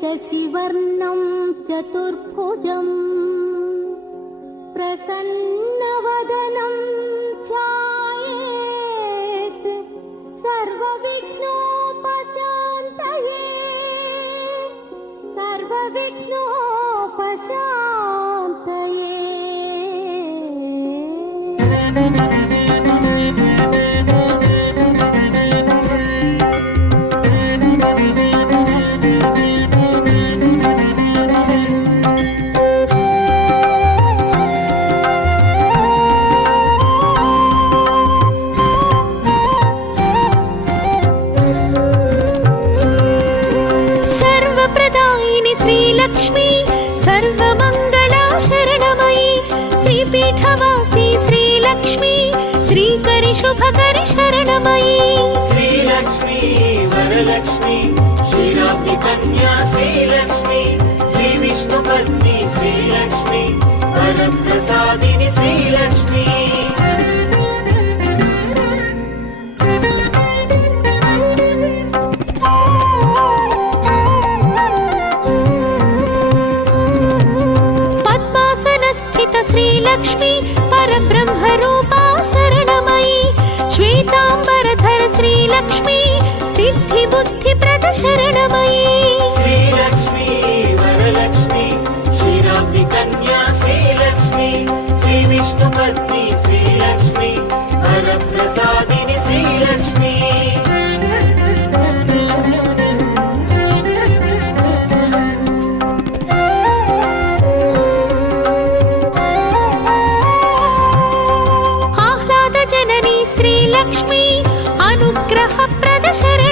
शशिवर्णं चतुर्भुजम् प्रसन्नवदनं ध्यायेत् सर्वविघ्नोपशान्तये सर्वप्रदायिनि श्रीलक्ष्मी सर्वमङ्गला शरणमयी श्रीपीठवासी श्रीलक्ष्मी श्रीकरि शुभकरि शरणमयी श्रीलक्ष्मी वरलक्ष्मी क्षीराब्धि कन्या श्रीलक्ष्मी श्रीविष्णुपत्नी श्रीलक्ष्मी वरप्रसादिनि श्रीलक्ष्मी श्रीलक्ष्मी परब्रह्मरूपा शरणमयी श्वेतांबरधर श्रीलक्ष्मी सिद्धिबुद्धिप्रद शरणमयी श्रीलक्ष्मी वरलक्ष्मी क्षीराब्धि कन्या श्रीलक्ष्मी श्रीविष्णुपत्नी श्रीलक्ष्मी वरप्रसादिनि श्रीलक्ष्मी श्रीलक्ष्मी अनुग्रहप्रद शरणमयी